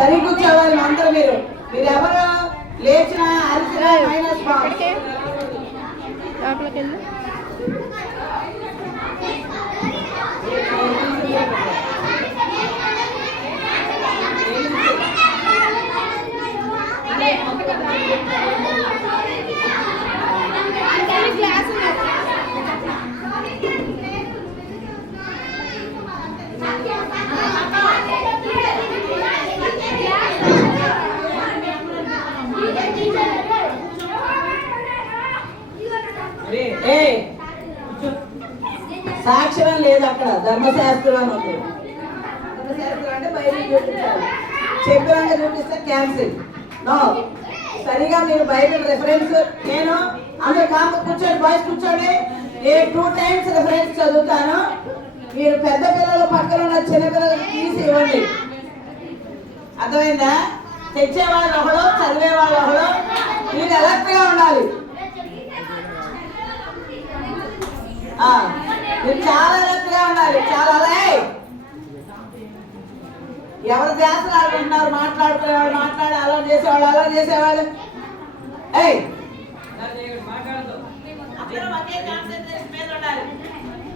సరి కూర్చోవాలి అందరూ. మీరు ఎవరు లేచిన అరిచిన మైనస్ మార్క్స్. సాక్షరం లేదు అక్కడ, ధర్మశాస్త్రం అని ఉంది. ధర్మశాస్త్రం అంటే బైబిల్ చూపించాలి, చెప్పినాక చూపిస్తే క్యాన్సిల్. నో, సరిగా మీరు బైబిల్ రెఫరెన్స్ నేను అందరు కాము కూర్చోండి, బాయ్స్ కూర్చోండి. నేను 2 times రెఫరెన్స్ చదువుతాను. మీరు పెద్ద పిల్లలు పక్కన ఉన్న చిన్న పిల్లలకి తీసి ఇవ్వండి. అర్థమైందా? తెచ్చేవాళ్ళు ఒకడు, చదివే వాళ్ళు ఒకడు. మీరు అలర్ట్గా ఉండాలి. మీరు చాలా అలర్ట్గా ఉండాలి. చాలా ఎవరి ధ్యాసలు ఆడుకుంటున్నారు, మాట్లాడుకునేవాళ్ళు మాట్లాడి అలర్ట్ చేసేవాళ్ళు అలర్ట్ చేసేవాళ్ళు. అందరం ఒకే కాన్సన్ట్రేషన్ మీద ఉండాలి.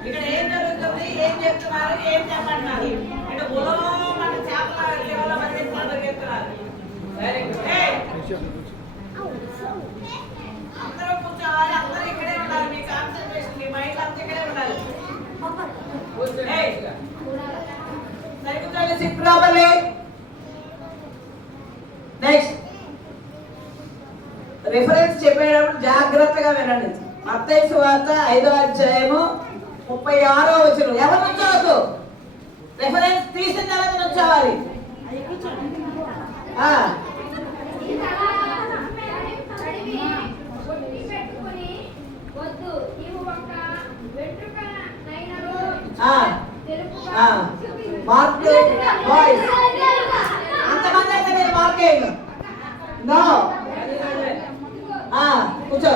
ఇక్కడ ఏం జరుగుతుంది, ఏం చెప్తున్నారు, ఏం చెప్పంటున్నారు. ఇక్కడ మన చేపల పరిగెత్తున్నారు. అందరూ కూర్చోవాలి, అందరూ ఇక్కడే ఉండాలి. మీ కాన్సన్ట్రేషన్, మీ మైండ్ అంతా ఇక్కడే ఉండాలి. సరిగ్గా సిట్ ప్రాపర్లీ. నెక్స్ట్ రిఫరెన్స్ చెప్పేటప్పుడు జాగ్రత్తగా వినండి. మత్తయి సువార్త 5వ అధ్యాయము 36వ వచనం. ఎవరు నుంచోవద్దు, రిఫరెన్స్ తీసిన తర్వాత నుంచోవాలి. మార్క్ బాయ్స్ అంతమంది అయితే మీరు మార్కింగ్. నో, కూర్చో.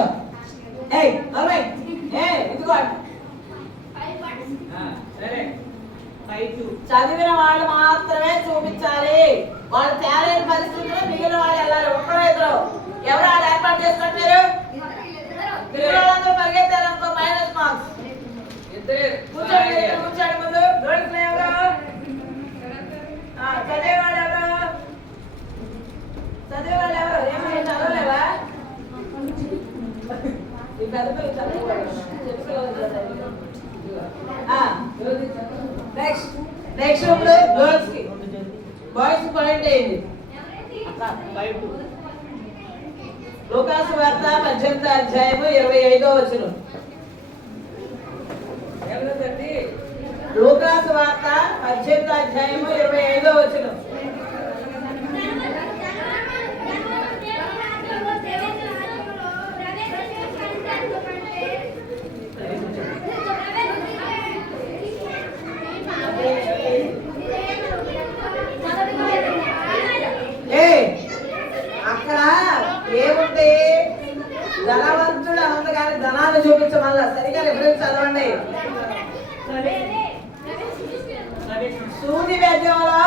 చదివిన వాళ్ళు మాత్రమే చూపించాలి. వాళ్ళు తేలేని పరిస్థితుల్లో మిగిలిన వాళ్ళు వెళ్ళాలి. ఒక్కరో ఇద్దరు ఎవరు వాళ్ళు ఏర్పాటు చేసుకుంటారు. మిగిలిన వాళ్ళందరూ పరిగెత్తారనుకో మైనస్ మార్క్స్. కూర్చోండి, కూర్చోండి. ముందు గర్ల్స్ ఎవరు, చదివేవాళ్ళు ఎవరు, చదివేవాళ్ళు ఎవరు? ఏమైనా చదవలేవా? ఈ పెద్ద పిల్లలు చదవాలి. నెక్స్ట్ రూమ్ లో గర్ల్స్ కి, బాయ్స్ పాయింట్ అయింది. లూకాసు వార్త 18వ అధ్యాయము 25వ వచనం. లూకాసు వార్త 18వ అధ్యాయము 25వ వచనం. అక్కడ ఏముంటే ధనవంతుడు అంత కానీ ధనాన్ని చూపించమల్లా. సరిగా రిఫరెన్స్ చదవండి. సూది వేద్యంలో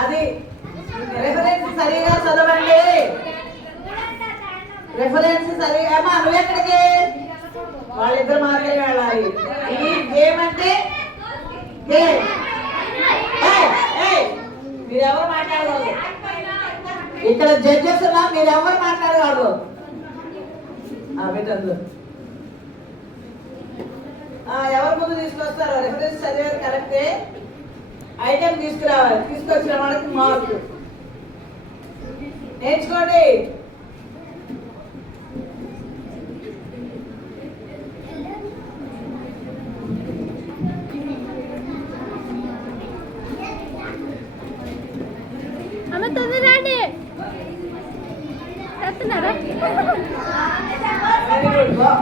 అది రిఫరెన్స్ సరిగా చదవండి. రిఫరెన్స్ సరిగా. అమ్మా నువ్వెక్కడికి? వాళ్ళిద్దరు మార్కెట్ వెళ్ళాలి. ఇది గేమ్ అంటే గేమ్. మీరెవరు మాట్లాడగలరు? ఇక్కడ జడ్జెస్ ఉన్నా, మీరెవరు మాట్లాడగలరు? పెట్టద్దు. ఎవరు ముందు తీసుకొస్తారు? రిఫరెన్స్ చదివారు కరెక్టే, ఐటెం తీసుకురావాలి. తీసుకొచ్చిన వాళ్ళకి మార్కు. నేర్చుకోండి.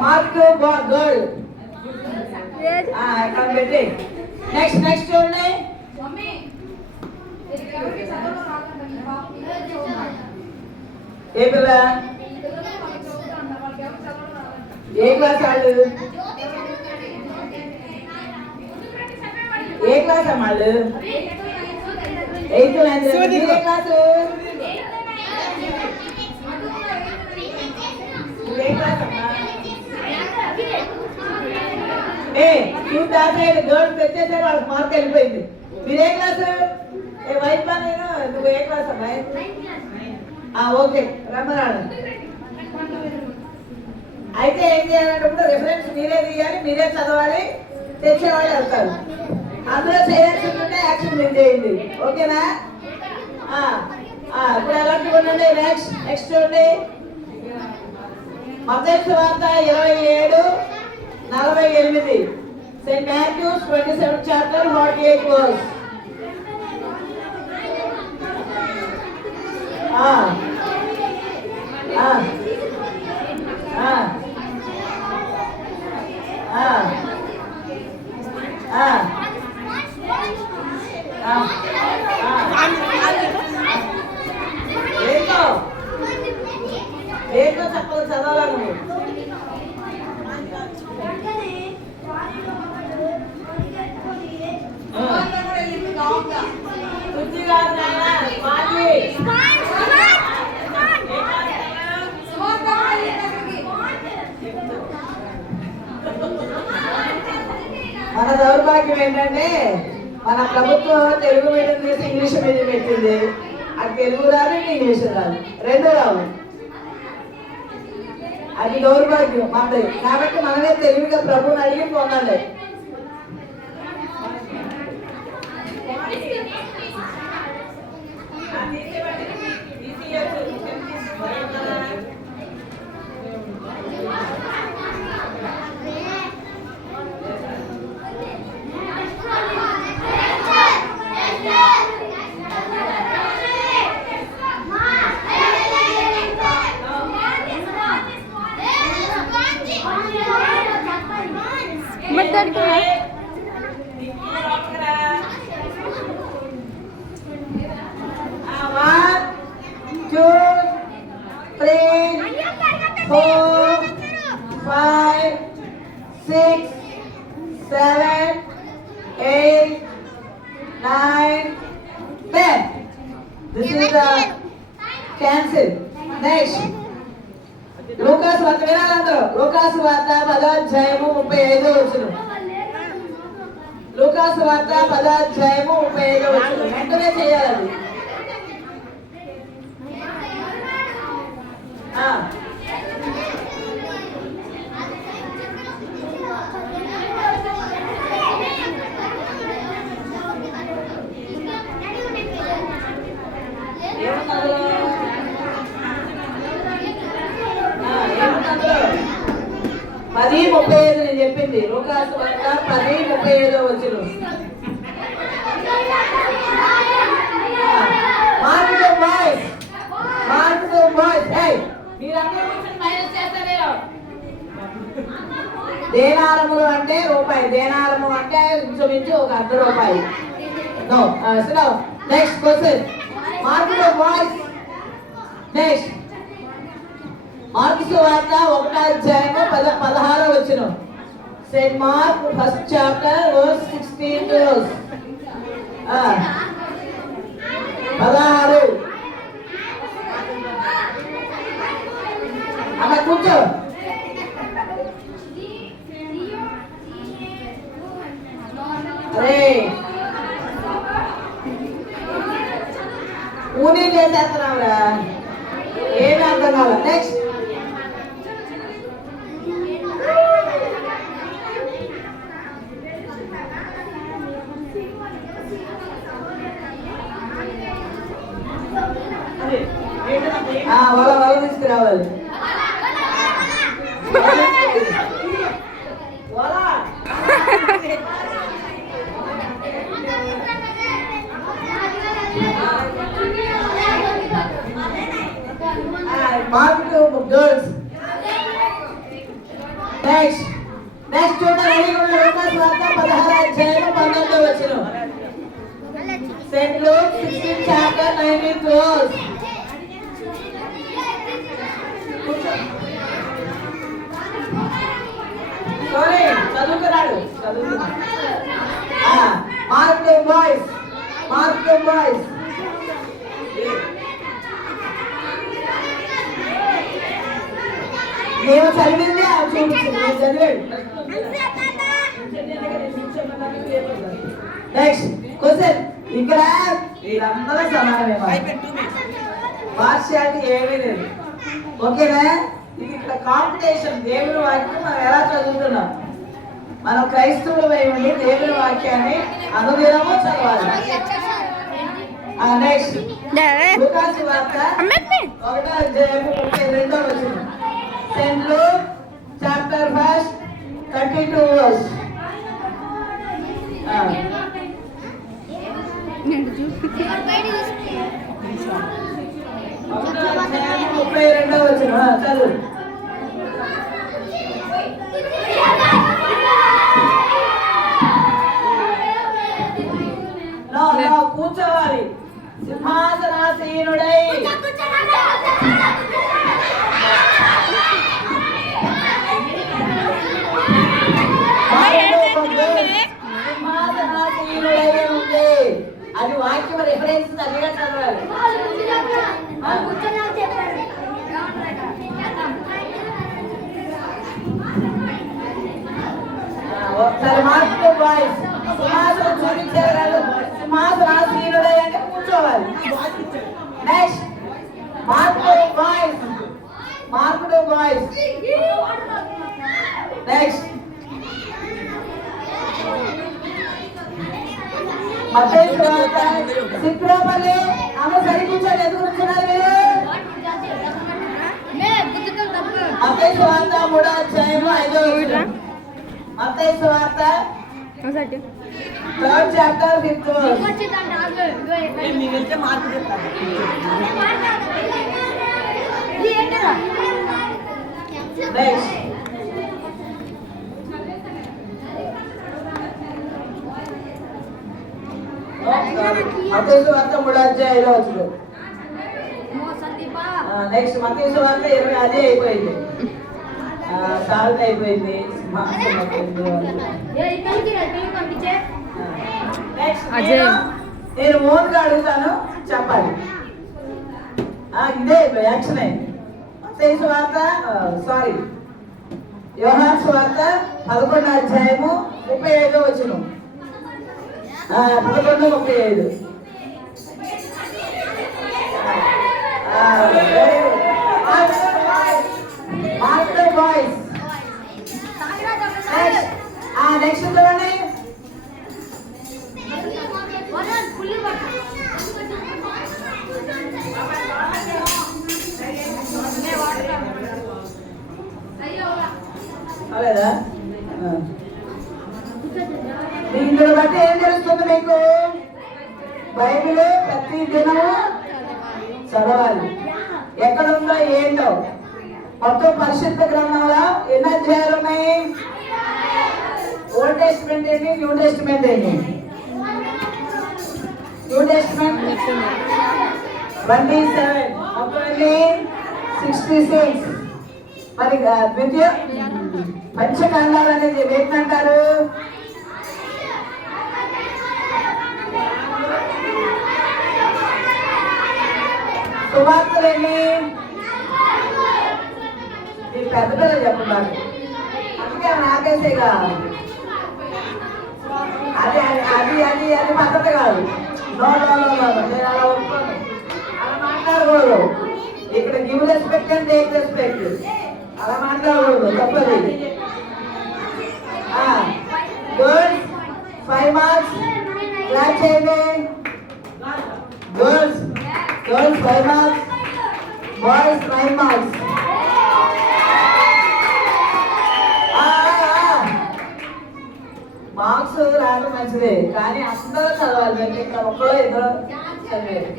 Mark girl. పెట్టి నెక్స్ట్ చూడండి. ఏ పిల్ల? ఏ క్లాస్ వాళ్ళు? ఏ క్లాస్ అమ్మా వాళ్ళు? 8th 9th. మీరు ఏ క్లాసు? ఏ క్లాస్ అమ్మా? క్యూట్ దాసైడ్ గర్ల్స్ తెచ్చేసారు, వాళ్ళకి మార్క్ వెళ్ళిపోయింది. మీరు ఏ క్లాసు? వైట్ బా, నేను నువ్వు ఏ క్లాస్ అమ్మాయి? ఓకే రమ్మరాడు. అయితే ఏం చేయాలంటే రిఫరెన్స్ మీరే తీయాలి, మీరే చదవాలి, తెచ్చేవాళ్ళు వెళ్తారు. అందులో చేయాల్సింది ఉంటే యాక్షన్ మీరు చేయండి. ఓకేనా? ఇప్పుడు ఎలాంటి ఉండండి. నెక్స్ట్ చూడండి. మత్తయి సువార్త 27:48. Saint Matthew's 27 chapter 48 verse. ఏంటో చెప్పాలి, చదవాలా నువ్వు? మన దౌర్భాగ్యం ఏంటంటే మన ప్రభుత్వం తెలుగు మీడియం చేసి ఇంగ్లీష్ మీడియం పెట్టింది. అది తెలుగు రాదు, ఇంగ్లీష్ రాదు, రెండు రావు. అది దౌర్భాగ్యం మనది. కాబట్టి మనమే తెలుగుగా ప్రభువుని అడిగి పొందాలి. This is the cancel. Next. లూకాసు వార్త వినాలందరూ. లూకాసు వార్త 10:35. లూకాసు వార్త 10:35. వెంటనే చేయాలి. అది 35 నేను చెప్పింది. లూకాసు వార్త 10:35. దేనారములు అంటే రూపాయి. దేనారము అంటే ఇంచుమించు ఒక ₹1. No. Next question. Mark the voice. Next. Mark సువార్త 1:16. Saint Mark 1st chapter verse 16 to 16. అక్కడ కూర్చో. అరే ఊనే చేసేస్తున్నావురా, ఏమి అర్థం కావాలి. నెక్స్ట్. వాళ్ళ తీసుకురావాలి. Mark to girls. Next చూడండి. లూకాసు వార్త 16:19. Saint Luke 16 chapter 19 verse. చదువుకున్నాడు. Marketing boys, marketing boys. నేను చదివింది చూపించింది, చదివాడు. Next question. ఇక్కడ వీళ్ళందరూ సమానమే, పార్షియాలిటీ ఏమీ లేదు. ఓకేనా? ఇది ఇక్కడ కాంపిటీషన్. దేవుని వాక్యం మనం ఎలా చదువుతున్నాం? మనం క్రైస్తవులు ఉండి దేవుని వాక్యాన్ని అనుదినము చదవాలి. నెక్స్ట్ లూకాసు వార్త 1వ అధ్యాయము 32వ వచనం. Saint Luke chapter 1 32 verse. 32వ వచనం చదువు. కూర్చోవాలి. సింహాసనాసీనుడై సింహాసనాసీనుడై ఉంది. అది వాక్యం రిఫరెన్స్ చదిగా చదవాలి. ఒకసారి మాస్టర్ బాయ్స్ సింహాసనం చూపించారు. సింహాసనాసీనుడై అంటే కూర్చోవాలి. Next marketing boys, marketing boys. Next మత్తయి సువార్త సిక్రోపల్లి. ఆమె సరి కూర్చొని ఎందుకు కూర్చున్నారు మీరు? మత్తయి సువార్త 3వ అధ్యాయము 5వ వచనం. మత్తయి సువార్త 3rd chapter 5th verse. Next. మత్తయి సువార్త 3వ అధ్యాయం 5వ వచనం. నెక్స్ట్ మత్తయి సువార్త 20 అదే అయిపోయింది. సాల్ట్ అయిపోయింది. నేను మోన్గా అడుగుతాను, చెప్పాలి. ఇదే యాక్షన్ అయింది. మత్తయి సువార్త యోహాను సువార్త 11వ అధ్యాయము 35వ వచనం. 11:35. Marketing boys. నెక్స్ట్ చూడండి. అలేదా? దీన్ని బట్టి ఏం తెలుస్తుంది మీకు? బైబిల్ ప్రతి దినము చదవాలి. ఎక్కడుందో ఏంటో. మొత్తం పరిశుద్ధ గ్రంథంలో ఎన్ని అధ్యాయాలు ఉన్నాయి? ఓల్డ్ టెస్టిమెంట్ ఏంటి, న్యూ టెస్టిమెంట్ ఏంటి? న్యూ టెస్టిమెంట్ 27, మొత్తం 66. మరి ద్వితీయ పంచకాండాలు అనేది ఏంటంటారు? సువార్తలు ఎన్ని? ఈ పెద్ద పిల్లలు చెప్పండి. అందుకే నాకేసేగా అది అది అది అది పద్ధతి కాదు. నేను అలా ఒప్పుకోను, అలా మాట్లాడకూడదు. ఇక్కడ give respect and take respect, అలా మాట్లాడకూడదు, తప్పది. గర్ల్స్ 5 మార్క్స్ క్లాస్ చేయండి. Girls 5 marks, boys 9 marks. Marks రావడం మంచిదే, కానీ అందరూ చదవాలి. ఇక్కడ ఒక్కరో ఇద్దరు చదివేది.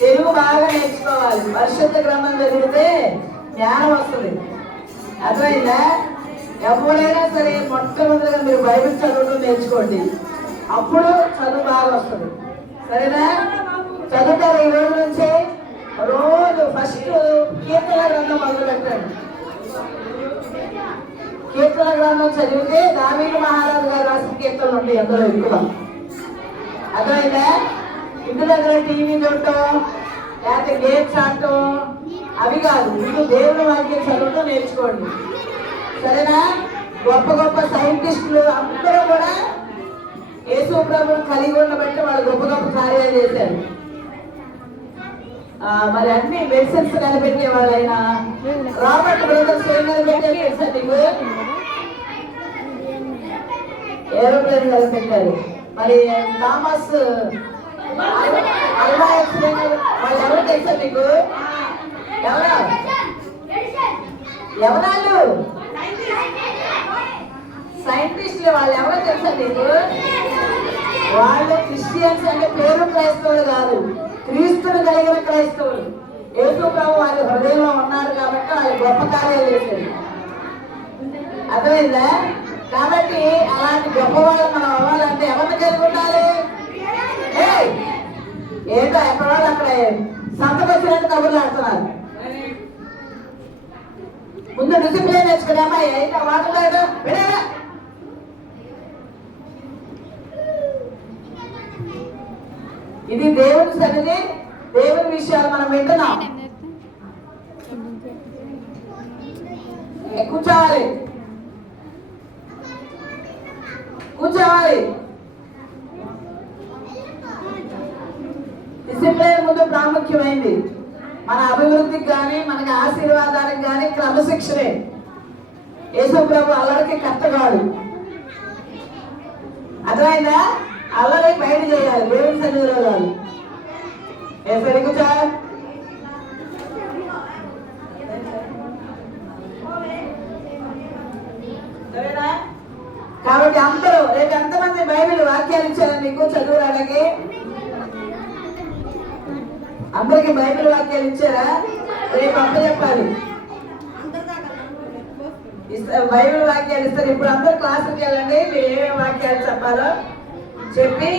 తెలుగు బాగా నేర్చుకోవాలి. పరిశుద్ధ గ్రంథం చదివితే జ్ఞానం వస్తుంది. అర్థమైందా? ఎవరైనా సరే మొట్టమొదటిగా మీరు బైబిల్ చదవడం నేర్చుకోండి, అప్పుడు చదువు బాగా వస్తుంది. సరేనా? చదువుతారు. ఈ రోజు నుంచి రోజు ఫస్ట్ కీర్తన గ్రంథం మొదలు పెట్టండి. కీర్తన గ్రంథం చదివితే దావీదు మహారాజు గారు రాసిన కీర్తనలు ఉంటాయి అందులో ఎక్కువ. అర్థమైందా? ఇంటి దగ్గర టీవీ చూడటం లేకపోతే గేమ్స్ ఆడటం అవి కాదు, ముందు దేవుని వాక్యం చదవటం నేర్చుకోండి. సరేనా? గొప్ప గొప్ప సైంటిస్టులు అందరూ కూడా యేసు ప్రభువుని కలిగి ఉండబట్టి వాళ్ళు గొప్ప గొప్ప కార్యాలు చేశారు. మరి అన్ని మెడిసిన్స్ కనిపెట్టే వాళ్ళైనా రాబర్ట్ బ్రదర్స్ ఏం కనిపెట్టారు తెలుసా నీకు? ఏరోప్లేన్ కనిపెట్టారు. మరి థామస్ అల్వా ఎక్స్ప్లెయిన్ వాళ్ళు ఎవరు తెలుసా మీకు? ఎవరాళ్ళు సైంటిస్టులు, వాళ్ళు ఎవరో తెలుసా నీకు? వాళ్ళు క్రిస్టియన్స్ అంటే పేరు క్రైస్తవులు కాదు, క్రీస్తుని కలిగిన క్రైస్తవులు. యేసు ప్రభు వారి హృదయంలో ఉన్నారు కాబట్టి వాళ్ళు గొప్ప కార్యాలు చేశారు. అర్థమైందా? కాబట్టి అలాంటి గొప్ప వాళ్ళు మనం అవ్వాలంటే ఎవరిని కలిగి ఉండాలి? ఏంటో ఎక్కడ వాళ్ళు అక్కడ సంతకు వచ్చినట్టు కబుర్లు ఆడుతున్నారు. ముందు డిసిప్లిన్ నేర్చుకున్నామా? ఏంటో వాడలేదు వినేవా? ఇది దేవుని సన్నిధి, దేవుని విషయాలు మనం వింటున్నాం. కూర్చోవాలి కూర్చోవాలి. డిసిప్లిన్ ముందు ప్రాముఖ్యమైంది. మన అభివృద్ధికి కానీ మనకి ఆశీర్వాదానికి కానీ క్రమశిక్షణే. యేసు ప్రభు అల్లరికి కట్టగాడు. అర్థమైందా? అల్లరి బయట చేయాలి, దేవుని సన్నిధిలో కాదు. ఏ సరిగ్గా సరేనా? కాబట్టి అందరూ రేపు ఎంతమంది బైబిల్ వాక్యాలు ఇచ్చారు మీకు చదువురాళ్ళకి? అందరికి బైబిల్ వాక్యాలు ఇచ్చారా? రేపు అప్ప చెప్పాలి, బైబిల్ వాక్యాలు ఇస్తారు. ఇప్పుడు అందరు క్లాసుకి వెళ్ళండి, మీరు ఏమేమి వాక్యాలు చెప్పాలో చెప్పి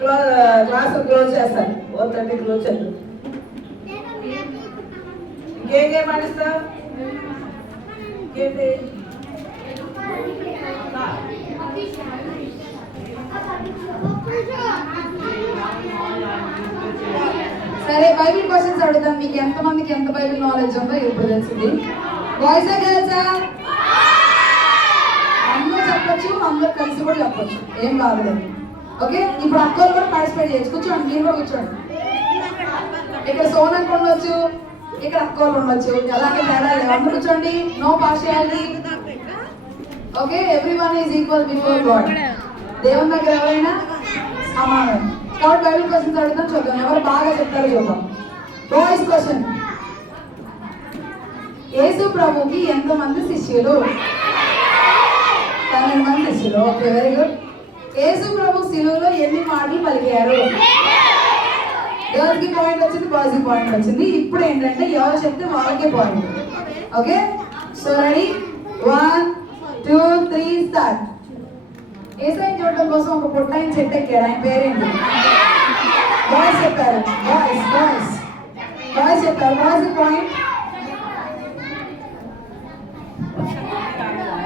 క్లాసు క్లోజ్ చేస్తారు. 4:30 క్లోజ్ చేస్తారు. ఇంకేం గేమ్ ఆడిస్తావు? ఇంకేంటి? సరే, బైబిల్ క్వశ్చన్స్ అడుగుతాం. మీకు ఎంతమందికి ఎంత బైబిల్ నాలెడ్జ్ ఉందో ఇప్పుడు తెలిసింది. బాయ్స్ గర్ల్సా? అందరూ చెప్పచ్చు, అందరూ కలిసి కూడా చెప్పచ్చు, ఏం కాదులేదు. ఓకే, ఇప్పుడు అక్కలు కూడా పార్టిసిపేట్ చేయొచ్చు. కూర్చోండి, మీరు కూడా కూర్చోండి. ఇక్కడ సోనక్ ఉండొచ్చు, ఇక్కడ అక్కలు ఉండొచ్చు, అలాగే తేడా లేదు. అందరూ కూర్చోండి, no partiality. Okay, everyone is equal before God. దేవుని దగ్గర ఎవరైనా సమానం. కాబట్టి బైబిల్ క్వశ్చన్స్ అడుగుతాం, చూద్దాం ఎవరు బాగా చెప్తారో చూద్దాం. బాయ్స్ క్వశ్చన్, యేసు ప్రభుకి ఎంతమంది శిష్యులు? 12 మంది శిష్యులు. Okay, very good. యేసు ప్రభు శిలువలో ఎన్ని మాటలు పలికారు? గర్ల్స్ కి పాయింట్ వచ్చింది, బాయ్స్ కి పాయింట్ వచ్చింది. ఇప్పుడు ఏంటంటే ఎవరు చెప్తే వాళ్ళకే point. Okay, so ready? 1 2 3 start. ఏసై చూడటం కోసం ఒక పొట్టాయిని చెట్టు ఎక్కాడు, ఆయన పేరేంటి? బాయ్స్ చెప్పారు, బాయ్స్ బాయ్స్ బాయ్స్ చెప్పారు. Boys point.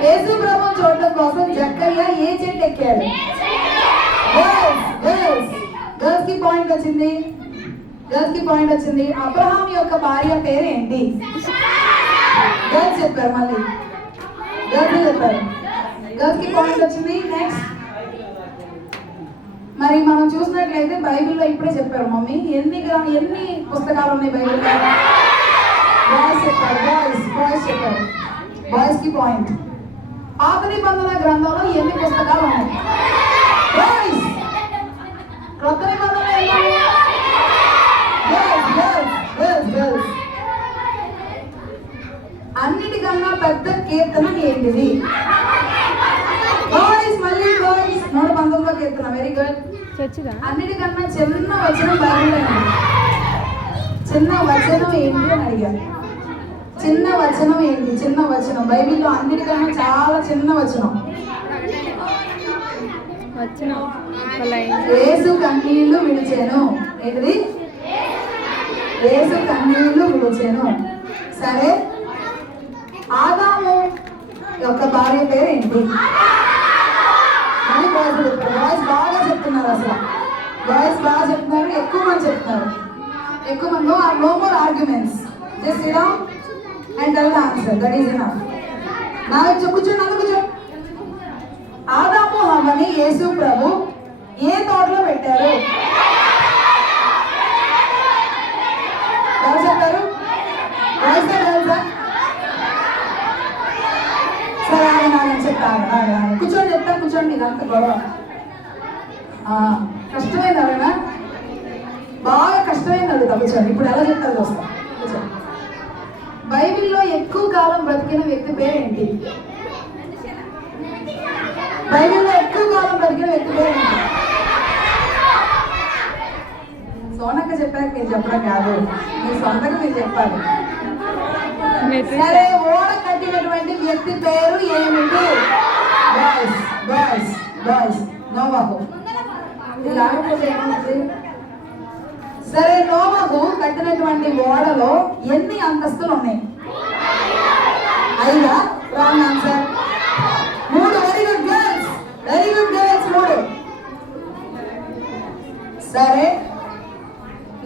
యేసు ప్రభువుని చూడటం కోసం జక్కయ్య ఏ చెట్టు ఎక్కాడు? గర్ల్స్ గర్ల్స్ గర్ల్స్ కి పాయింట్ వచ్చింది, గర్ల్స్ కి పాయింట్ వచ్చింది. అబ్రహాం యొక్క భార్య పేరు ఏంటి? గర్ల్స్ చెప్పారు, మళ్ళీ గర్ల్స్ చెప్పారు, గర్ల్స్ కి పాయింట్ వచ్చింది. నెక్స్ట్, మరి మనం చూసినట్లయితే బైబిల్లో ఇప్పుడే చెప్పారు మమ్మీ, ఎన్ని పుస్తకాలు ఉన్నాయి బైబిల్లో? బాయ్స్ చెప్పారు, బాయ్స్ చెప్పారు, బాయ్స్ కి పాయింట్. పాత నిబంధన గ్రంథంలో ఎన్ని పుస్తకాలు ఉన్నాయి? బాయ్స్. క్రొత్త నిబంధన గర్ల్స్. అన్నిటికన్నా పెద్ద కీర్తన ఏంటిది? బాయ్స్, మళ్ళీ బాయ్స్. 119వ కీర్తన. Very good. అన్నిటికన్నా చిన్న వచనం బైబిల్లో ఉంది. చిన్న వచనం ఏంటి అని అడిగారు. చిన్న వచనం ఏంటి? చిన్న వచనం బైబిల్లో అన్నిటికన్నా చాలా చిన్న వచనం. యేసు కన్నీళ్లు విడిచెను. ఏంటిది? యేసు కన్నీళ్లు విడిచెను. సరే, ఆదాము యొక్క భార్య పేరు ఏంటి? మళ్ళీ బాయ్స్ అసలు. బాయ్స్ బాగా చెప్తున్నారు, ఎక్కువ మంది చెప్తున్నారు, ఎక్కువ మంది. No more arguments, just sit down and tell the answer, that is enough. నాకు కూర్చోండి, అందుకు కూర్చో. ఆదాము హవ్వని యేసు ప్రభు ఏ తోటలో పెట్టారు? ఎవరు చెప్పారు? సరే ఆగనాగని చెప్తాను, కూర్చోండి, చెప్తాను, కూర్చోండి. ఇదంతా గొడవ కష్టమైంది. ఎవరైనా బాగా కష్టమైంది అడుగుతా, కూర్చోండి. ఇప్పుడు ఎలా చెప్తారు చూస్తాం, కూర్చోండి. బైబిల్లో ఎక్కువ కాలం బ్రతికిన వ్యక్తి పేరేంటి? బైబిల్లో ఎక్కువ కాలం బ్రతికిన వ్యక్తి పేరేంటి? సోనక్క చెప్పాక మీరు చెప్పడం కాదు, మీ సొంతంగా మీరు చెప్పాలి. సరే, ఓడ కట్టినటువంటి వ్యక్తి పేరు ఏమిటి? బాయ్స్ బాయ్స్ బాయ్స్ నోవాహు. లేకపోతే ఏమవుతుంది? సరే, నోవాహు కట్టినటువంటి ఓడలో ఎన్ని అంతస్తులు ఉన్నాయి? 5. Wrong answer. 3. Very good girls, very good girls, 3. సరే,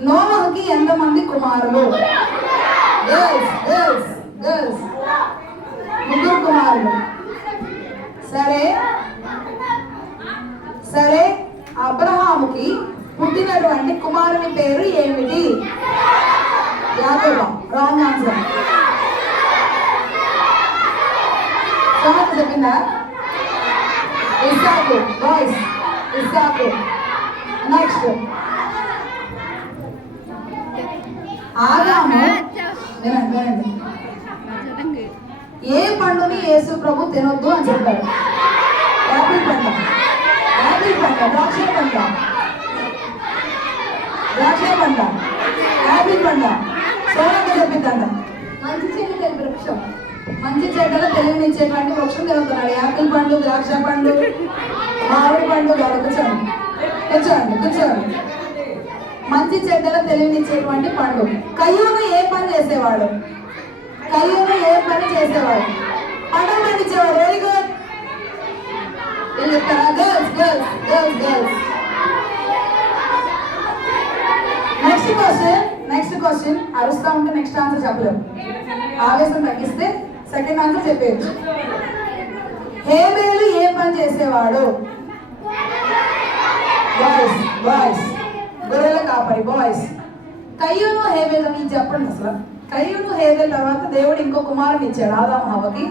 నోవాహుకి ఎంతమంది కుమారులు? గర్ల్స్ గర్ల్స్ గర్ల్స్ 3 కుమారులు. సరే సరే, అబ్రహాముకి పుట్టినటువంటి కుమారుని పేరు ఏమిటి? యాకోబు. Wrong answer. సోమత చెప్పిందా? ఇస్సాకు. బాయ్స్ ఇస్సాకు. నెక్స్ట్, ఆదాము. వినండి వినండి, ఏ పండుని యేసు ప్రభు తినొద్దు అని చెప్పారు? యాపిల్ పండు, యాపిల్ పండు, ద్రాక్ష పండు, ద్రాక్ష పండు, యాపిల్ పండు. సోనక్క చెప్పిందంట. మంచి చెడు తెలివి వృక్షం, మంచి చెడ్డలో తెలివినిచ్చేటువంటి వృక్షం తిరుగుతున్నాడు. యాపిల్ పండు, ద్రాక్ష పండు, మామిడి పండు కాదు. కూర్చోండి కూర్చోండి కూర్చోండి. మంచి చెడ్డలో తెలివినిచ్చేటువంటి పండు. కయ్యూను ఏ పని చేసేవాడు? కయ్యూను ఏ పని చేసేవాడు? పండుగ పండించేవాడు. Very good. నేను చెప్తారా? Girls girls girls girls. Next question. అరుస్తా ఉంటే నెక్స్ట్ ఆన్సర్ చెప్పలేము. ఆవేశం తగ్గిస్తే సెకండ్ ఆన్సర్ చెప్పేయచ్చు. హేబేలు ఏ పని చేసేవాడు? బాయ్స్ బాయ్స్ గొర్రెల కాపరి. బాయ్స్. కయ్యూను హేబేలు అని చెప్పండి అసలు. కయ్యూను హేబేలు తర్వాత దేవుడు ఇంకో కుమారుని ఇచ్చాడు ఆదాము హవ్వకి.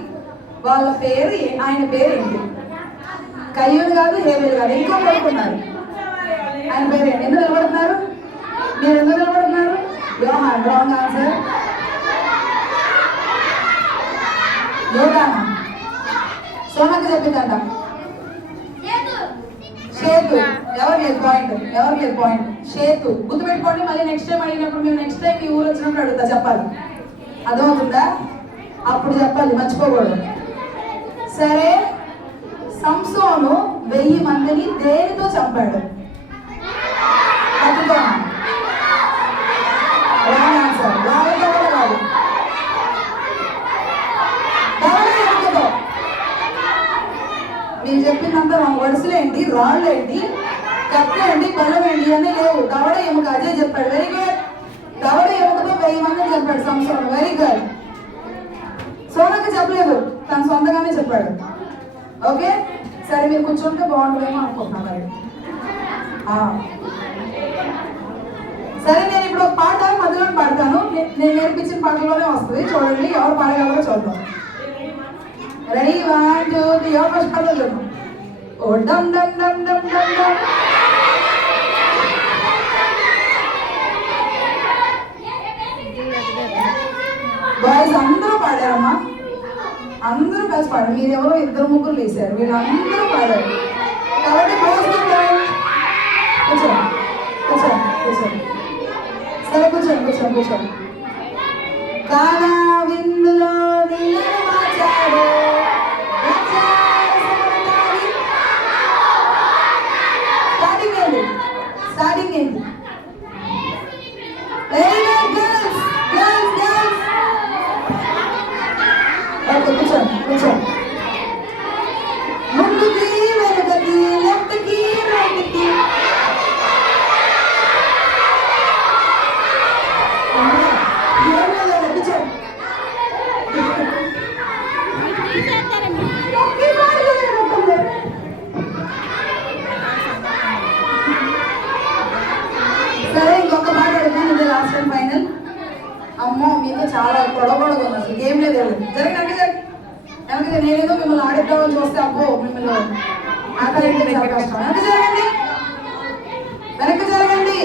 వాళ్ళ పేరు, ఆయన పేరు ఏంటి? కయ్యూను కాదు, హేబేలు కాదు, ఇంకో కొడుకున్నారు. ఆయన పేరు ఏంటి? ఎందుకు నిలబడుతున్నారు? మీరు ఎందుకు నిలబడుతున్నారు? యోహాన్. Wrong answer. యోగానా. సోనక్క చెప్పిందంట. షేతు. ఎవరు లేదు పాయింట్, ఎవరు లేదు పాయింట్. షేతు. గుర్తుపెట్టుకోండి, మళ్ళీ నెక్స్ట్ టైం అడిగినప్పుడు మేము నెక్స్ట్ టైం మీ ఊరు వచ్చినప్పుడు అడుగుతా, చెప్పాలి. అర్థమవుతుందా? అప్పుడు చెప్పాలి, మర్చిపోకూడదు. సరే, సంసోను 1000 మందిని దేనితో చంపాడు? కత్తితో. Wrong answer. వాళ్ళతో కూడా కాదు, ఎముకతో. మీరు చెప్పిందంతా వరుసలు ఏంటి, రాళ్ళు ఏంటి, కత్తి ఏంటి, బలం ఏంటి అని లేవు. దవడ ఎముక. అజయ్ చెప్పాడు. Very good. దవడ ఎముకతో 1000 మందిని చెప్పాడు సంసోను. Very good. సోనక్క చెప్పలేదు, తను సొంతగానే చెప్పాడు. ఓకే, సరే మీరు కూర్చుంటే బాగుంటుందేమో అనుకుంటున్నాను మరి. సరే, నేను ఇప్పుడు ఒక పాట మధ్యలో పాడతాను. నేను నేర్పించిన పాటలోనే వస్తుంది, చూడండి ఎవరు పాడగలరో చూద్దాం. రెడీ? 1 2 3. ఎవరు ఫస్ట్ పాడలేదు? ఓ డమ్ డమ్ డమ్ డమ్ డమ్ డమ్. బాయ్స్ అందరూ పాడారమ్మా, అందరూ కలిసి పాడారు. మీరు ఎవరో 2 3 వేసారు, వీళ్ళు అందరూ పాడారు. కాబట్టి కూర్చోండి కూర్చోండి కూర్చోండి. సరే, కూర్చోండి కూర్చోండి కూర్చోండి. కానా విందులో మార్చాడు. స్టార్టింగ్ ఏంటి? Very good girls girls girls. Okay, కూర్చోండి కూర్చోండి. ముందుకి వెనకకి, లెఫ్ట్కి రైట్కి, నుంచి వస్తే అబ్బో మిమ్మల్ని ఆకలించే చాలా కష్టం. వెనక్కి జరగండి, వెనక్కి జరగండి.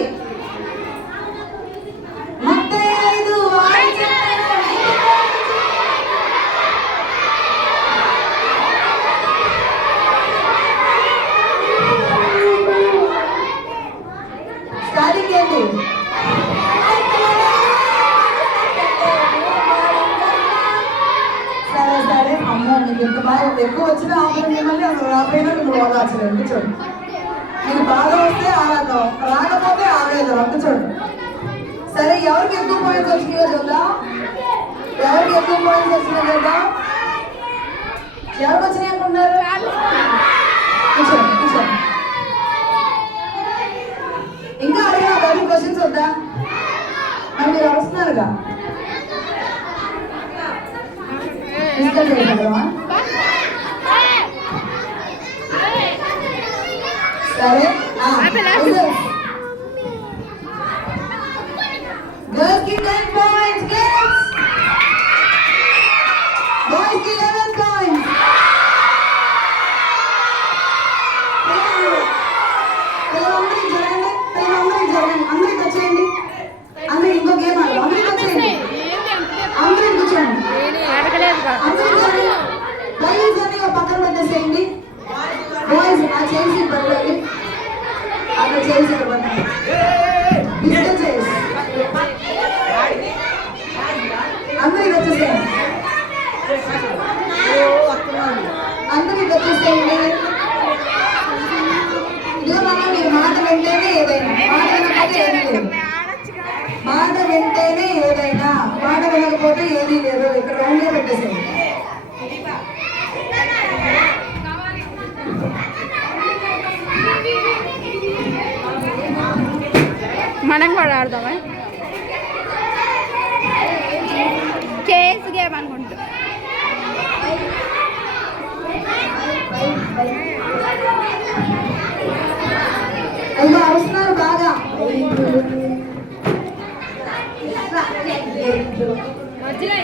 ముత్తైదు వారి స్టార్టింగ్ ఏంటి? సరే సరే, అమ్మో మీకు ఎంత బాగా ఎక్కువ వచ్చినా ఆపడం మిమ్మల్ని, అసలు రాకపోయినా మిమ్మల్ని ఓదార్చలేదు. కూర్చోండి. మీకు బాగా వస్తే ఆరాధం, రాకపోతే ఆవేదం. కూర్చోండి. సరే, ఎవరికి ఎక్కువ పాయింట్స్ వచ్చినాయో చూద్దాం. ఎవరికి ఎక్కువ పాయింట్స్ వచ్చినాయో చూద్దాం. ఎవరికి వచ్చినాయి అనుకున్నారు? కూర్చోండి, కూర్చోండి. ఇంకా అడిగిన దాని క్వశ్చన్స్ వద్దా? మరి మీరు వస్తున్నారుగా. సరే, girls ki 10 points, girls. Boys ki 11 points. పిల్లలందరికీ జరగండి, పిల్లలందరికీ జరగండి. అందరికి వచ్చేయండి. అందరికి ఇంకో గేమ్ ఆడు. అందరికి వచ్చేయండి. అందరికి కూర్చోండి. అందరికి జరగండి. లైన్స్ అన్ని పక్కన పెట్టేసేయండి. బాయ్స్ ఆ చైర్స్ పెట్టండి. అక్కడ చైర్స్ ఇక్కడ పెట్టండి. Digital chairs. అందరికి వచ్చేసేయండి. అందరికి వచ్చేసేయండి. ఇదిగో మనం మీరు మాట వింటేనే ఏదైనా, మాట వినకపోతే ఏదీ లేదు. మాట వింటేనే ఏదైనా, మాట వినకపోతే ఏదీ లేదు. ఇక్కడ రౌండ్గా పెట్టేసేయండి. మనం కూడా ఆడదామా? కేసు గేమ్ అనుకుంటా. అయ్యో అరుస్తున్నారు బాగా. మధ్యలో